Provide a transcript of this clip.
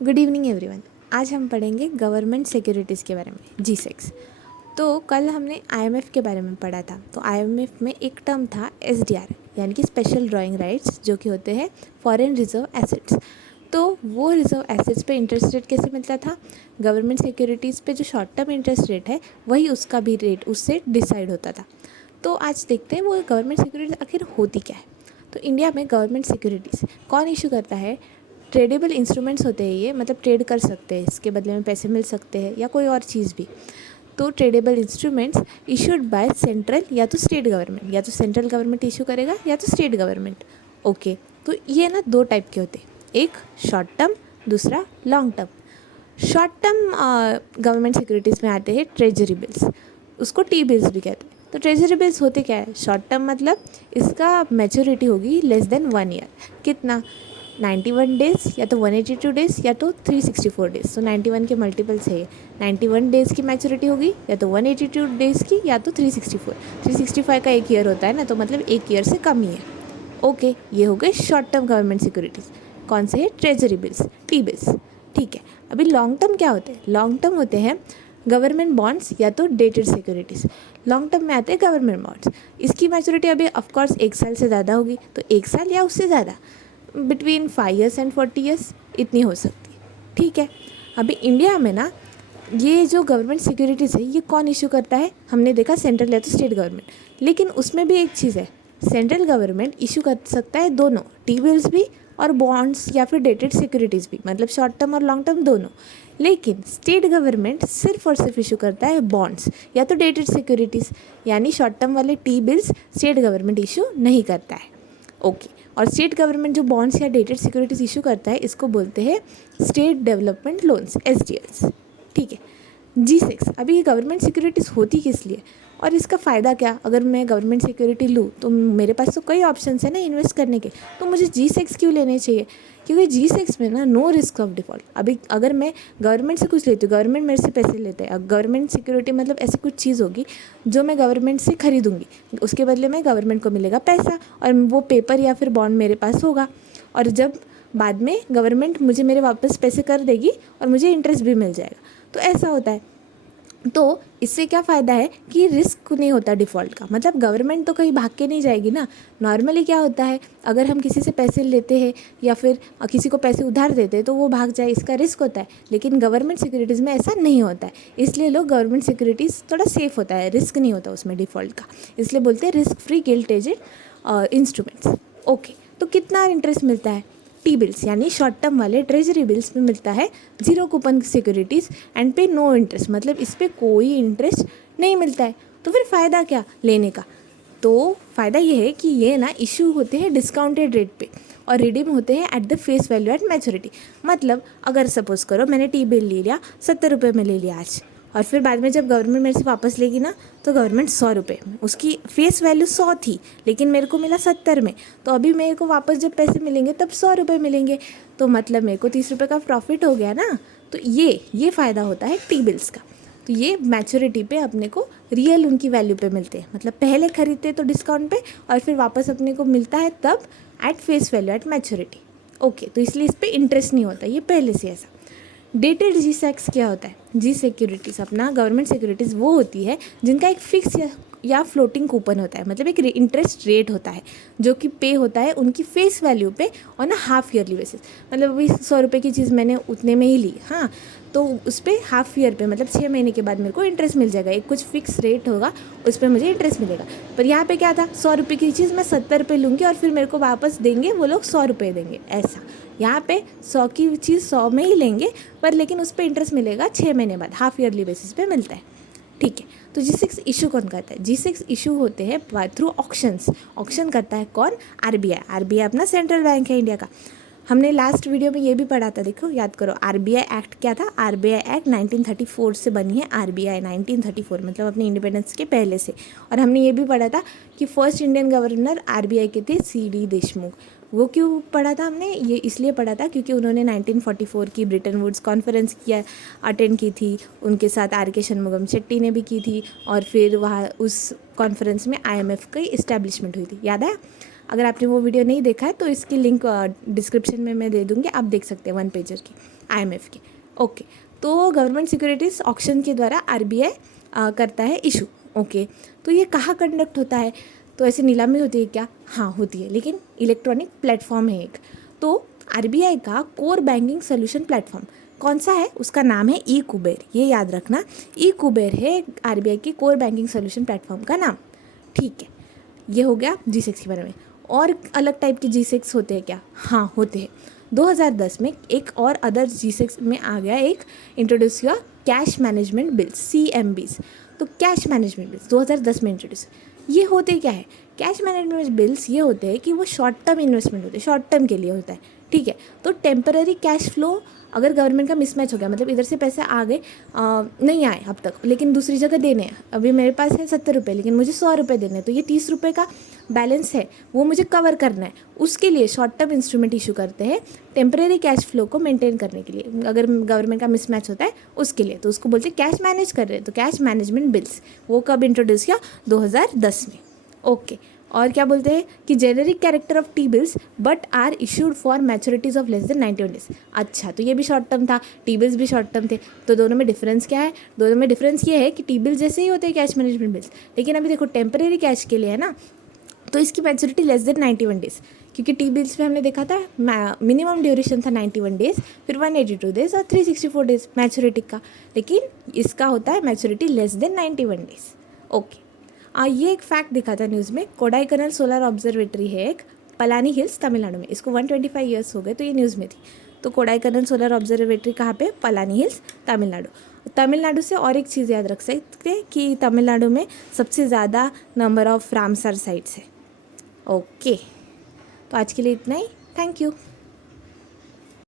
Good evening everyone. आज हम पढ़ेंगे गवर्नमेंट सिक्योरिटीज़ के बारे में, G6। तो कल हमने आईएमएफ के बारे में पढ़ा था। तो आईएमएफ में एक टर्म था SDR, यानी कि स्पेशल ड्राइंग राइट्स, जो कि होते हैं फॉरेन रिजर्व एसेट्स। तो वो रिजर्व एसेट्स पे इंटरेस्ट रेट कैसे मिलता था? गवर्नमेंट सिक्योरिटीज़ पे जो शॉर्ट टर्म इंटरेस्ट रेट है वही उसका भी रेट उससे डिसाइड होता था। तो आज देखते हैं वो गवर्नमेंट सिक्योरिटीज़ आखिर होती क्या है। तो इंडिया में गवर्नमेंट सिक्योरिटीज़ कौन इशू करता है? ट्रेडेबल इंस्ट्रूमेंट्स होते हैं ये, मतलब ट्रेड कर सकते हैं, इसके बदले में पैसे मिल सकते हैं या कोई और चीज़ भी। तो tradable instruments issued by central या तो स्टेट गवर्नमेंट, या तो सेंट्रल गवर्नमेंट इशू करेगा या तो स्टेट गवर्नमेंट। ओके, तो ये ना दो टाइप के होते हैं, एक शॉर्ट टर्म, दूसरा long term. Short term government securities में आते हैं ट्रेजरी बिल्स, उसको टी बिल्स भी कहते हैं। तो ट्रेजरी बिल्स होते क्या है? शॉर्ट टर्म मतलब इसका मैच्योरिटी होगी लेस देन 1 ईयर। कितना? 91 डेज़ या तो 182 डेज़ या तो 364 डेज़। तो 91 के मल्टीपल्स है, 91 डेज़ की मैच्योरिटी होगी या तो 182 डेज़ की या तो 364। 365 का एक ईयर होता है ना, तो मतलब एक ईयर से कम ही है। ओके, ये हो गए शॉर्ट टर्म गवर्नमेंट सिक्योरिटीज़। कौन से है? Treasury bills, T bills. ठीक है, अभी लॉन्ग टर्म क्या होते हैं? लॉन्ग टर्म होते हैं गवर्नमेंट बॉन्ड्स या तो डेटेड सिक्योरिटीज़। लॉन्ग टर्म में आते हैं गवर्नमेंट बॉन्ड्स। इसकी मैच्योरिटी अभी ऑफकोर्स एक साल से ज़्यादा होगी, तो एक साल या उससे ज़्यादा, बिटवीन 5 ईयर्स एंड 40 ईयर्स इतनी हो सकती है। ठीक है, अभी इंडिया में ना ये जो गवर्नमेंट सिक्योरिटीज़ है ये कौन इशू करता है? हमने देखा सेंट्रल या तो स्टेट गवर्नमेंट, लेकिन उसमें भी एक चीज़ है, सेंट्रल गवर्नमेंट इशू कर सकता है दोनों, टी बिल्स भी और बॉन्ड्स या फिर डेटेड सिक्योरिटीज़ भी, मतलब शॉर्ट टर्म और लॉन्ग टर्म दोनों। लेकिन स्टेट गवर्नमेंट सिर्फ और सिर्फ इशू करता है बॉन्ड्स या तो डेटेड सिक्योरिटीज़, यानी शॉर्ट टर्म वाले T bills state government issue नहीं करता है। ओके, और स्टेट गवर्नमेंट जो बॉन्ड्स या डेटेड सिक्योरिटीज़ इशू करता है इसको बोलते हैं स्टेट डेवलपमेंट लोन्स, SDLs। ठीक है, G6 अभी ये गवर्नमेंट सिक्योरिटीज़ होती किस लिए और इसका फ़ायदा क्या? अगर मैं गवर्नमेंट सिक्योरिटी लूँ तो मेरे पास तो कई ऑप्शंस है ना इन्वेस्ट करने के, तो मुझे G6 क्यों लेने चाहिए? क्योंकि G6 में ना नो रिस्क ऑफ डिफ़ॉल्ट। अभी अगर मैं गवर्नमेंट से कुछ लेती हूँ, गवर्नमेंट मेरे से पैसे लेते हैं, अब गवर्नमेंट सिक्योरिटी मतलब ऐसी कुछ चीज़ होगी जो मैं गवर्नमेंट से खरीदूँगी, उसके बदले में गवर्नमेंट को मिलेगा पैसा और वो पेपर या फिर बॉन्ड मेरे पास होगा, और जब बाद में गवर्नमेंट मुझे मेरे वापस पैसे कर देगी और मुझे इंटरेस्ट भी मिल जाएगा। तो ऐसा होता है। तो इससे क्या फ़ायदा है कि रिस्क नहीं होता डिफ़ॉल्ट का, मतलब गवर्नमेंट तो कहीं भाग के नहीं जाएगी ना। नॉर्मली क्या होता है, अगर हम किसी से पैसे लेते हैं या फिर किसी को पैसे उधार देते हैं तो वो भाग जाए, इसका रिस्क होता है। लेकिन गवर्नमेंट सिक्योरिटीज़ में ऐसा नहीं होता है, इसलिए लोग गवर्नमेंट सिक्योरिटीज़ थोड़ा सेफ़ होता है, रिस्क नहीं होता उसमें डिफ़ॉल्ट का, इसलिए बोलते हैं risk free gilt edged instruments. Okay, तो कितना इंटरेस्ट मिलता है? टी बिल्स यानी शॉर्ट टर्म वाले ट्रेजरी बिल्स में मिलता है 0 coupon securities and pay no interest, मतलब इस पर कोई इंटरेस्ट नहीं मिलता है। तो फिर फ़ायदा क्या लेने का? तो फ़ायदा ये है कि ये ना इशू होते हैं डिस्काउंटेड रेट पे और रिडीम होते हैं at the face value at maturity. मतलब अगर सपोज़ करो मैंने टी बिल ले लिया, 70 रुपये में ले लिया आज, और फिर बाद में जब गवर्नमेंट मेरे से वापस लेगी ना तो गवर्नमेंट 100 रुपये में, उसकी फेस वैल्यू 100 थी लेकिन मेरे को मिला 70 में, तो अभी मेरे को वापस जब पैसे मिलेंगे तब 100 रुपये मिलेंगे, तो मतलब मेरे को 30 रुपये का प्रॉफिट हो गया ना। तो ये फ़ायदा होता है टी बिल्स का। तो ये मैच्योरिटी पे अपने को रियल उनकी वैल्यू पे मिलते हैं, मतलब पहले खरीदते तो डिस्काउंट पे और फिर वापस अपने को मिलता है तब at face value at maturity. Okay, तो इसलिए इस पर इंटरेस्ट नहीं होता, ये पहले से ऐसा। डेटेड G6 क्या होता है? जी सिक्योरिटीज़ अपना गवर्नमेंट सिक्योरिटीज़ वो होती है जिनका एक फिक्स या फ्लोटिंग कूपन होता है, मतलब एक इंटरेस्ट रेट होता है जो कि पे होता है उनकी फेस वैल्यू पे और ना हाफ ईयरली बेसिस। मतलब अभी 100 रुपये की चीज़ मैंने उतने में ही ली, हाँ, तो उस पर हाफ ईयर पे मतलब 6 महीने के बाद मेरे को इंटरेस्ट मिल जाएगा, एक कुछ फिक्स रेट होगा उस पर मुझे इंटरेस्ट मिलेगा। पर यहाँ पे क्या था, 100 रुपये की चीज़ मैं 70 रुपये लूँगी और फिर मेरे को वापस देंगे वो लोग 100 रुपये देंगे, ऐसा। यहाँ पे 100 की चीज़ 100 में ही लेंगे, पर लेकिन उस पर इंटरेस्ट मिलेगा 6 महीने बाद, हाफ ईयरली बेसिस पे मिलता है। ठीक है, तो G6 इशू कौन करता है? G6 इशू होते हैं थ्रू ऑक्शंस। ऑक्शन करता है कौन? RBI। RBI अपना सेंट्रल बैंक है इंडिया का। हमने लास्ट वीडियो में ये भी पढ़ा था, देखो याद करो, RBI एक्ट क्या था? RBI एक्ट 1934 से बनी है RBI, 1934 मतलब अपने इंडिपेंडेंस के पहले से। और हमने ये भी पढ़ा था कि फर्स्ट इंडियन गवर्नर RBI के थे CD देशमुख। वो क्यों पढ़ा था हमने? ये इसलिए पढ़ा था क्योंकि उन्होंने 1944 की ब्रिटन वुड्स कॉन्फ्रेंस किया अटेंड की थी, उनके साथ RK शनमुगम शेट्टी ने भी की थी, और फिर वहाँ उस कॉन्फ्रेंस में IMF की इस्टेब्लिशमेंट हुई थी, याद है? अगर आपने वो वीडियो नहीं देखा है तो इसकी लिंक डिस्क्रिप्शन में मैं दे दूँगी, आप देख सकते हैं 1 पेजर की IMF की। ओके, तो गवर्नमेंट सिक्योरिटीज़ ऑक्शन के द्वारा RBI करता है इशू। ओके, तो ये कहाँ कंडक्ट होता है? तो ऐसे नीलामी होती है क्या? हाँ होती है, लेकिन इलेक्ट्रॉनिक प्लेटफॉर्म है एक। तो RBI का कोर बैंकिंग सोल्यूशन प्लेटफॉर्म कौन सा है? उसका नाम है ई कुबेर। ये याद रखना, ई कुबेर है RBI की कोर बैंकिंग सोल्यूशन प्लेटफॉर्म का नाम। ठीक है, ये हो गया G6 के बारे में। और अलग टाइप के G6 होते हैं क्या? हाँ होते हैं। 2010 में एक और अदर G6 में आ गया, एक इंट्रोड्यूस हुआ कैश मैनेजमेंट बिल्स, CMBs। तो कैश मैनेजमेंट बिल्स 2010 में इंट्रोड्यूस। ये होते क्या है? कैश मैनेजमेंट बिल्स ये होते हैं कि वो शॉर्ट टर्म इन्वेस्टमेंट होते हैं, शॉर्ट टर्म के लिए होता है। ठीक है, तो टेम्पररी कैश फ्लो अगर गवर्नमेंट का मिसमैच हो गया, मतलब इधर से पैसे आ गए नहीं आए अब तक, लेकिन दूसरी जगह देने हैं। अभी मेरे पास है 70 रुपये, लेकिन मुझे 100 रुपये देने हैं, तो ये 30 रुपये का बैलेंस है, वो मुझे कवर करना है। उसके लिए शॉर्ट टर्म इंस्ट्रूमेंट इशू करते हैं टेम्परेरी कैश फ्लो को मेंटेन करने के लिए। अगर गवर्नमेंट का मिसमैच होता है उसके लिए, तो उसको बोलते हैं कैश मैनेज कर रहे हैं। तो कैश मैनेजमेंट बिल्स वो कब इंट्रोड्यूस किया? 2010 में। ओके, और क्या बोलते हैं कि generic character of T bills but are issued for maturities of less than 91 days. अच्छा, तो ये भी शॉर्ट टर्म था, टी बिल्स भी शॉर्ट टर्म थे। तो दोनों में डिफरेंस क्या है? दोनों में डिफरेंस ये है कि टी बिल्स जैसे ही होते हैं कैश मैनेजमेंट बिल्स, लेकिन अभी देखो टेम्परेरी कैश के लिए है ना, तो इसकी मैच्योरिटी लेस देन 91 डेज। क्योंकि टी बिल्स में हमने देखा था मिनिमम ड्यूरेशन था 91 डेज, फिर 182 डेज और 364 डेज मैच्योरिटी का, लेकिन इसका होता है maturity less than 91 days. Okay, ये एक फैक्ट दिखा था न्यूज़ में, कोडाईकनाल सोलर ऑब्जर्वेटरी है एक, पलानी हिल्स तमिलनाडु में। इसको 125 ईयर्स हो गए, तो ये न्यूज़ में थी। तो कोडाईकनाल सोलर ऑब्जर्वेटरी कहाँ पे? पलानी हिल्स तमिलनाडु। तमिलनाडु से और एक चीज़ याद रख सकते हैं कि तमिलनाडु में सबसे ज़्यादा नंबर ऑफ रामसर साइट्स है। ओके, तो आज के लिए इतना ही। Thank you.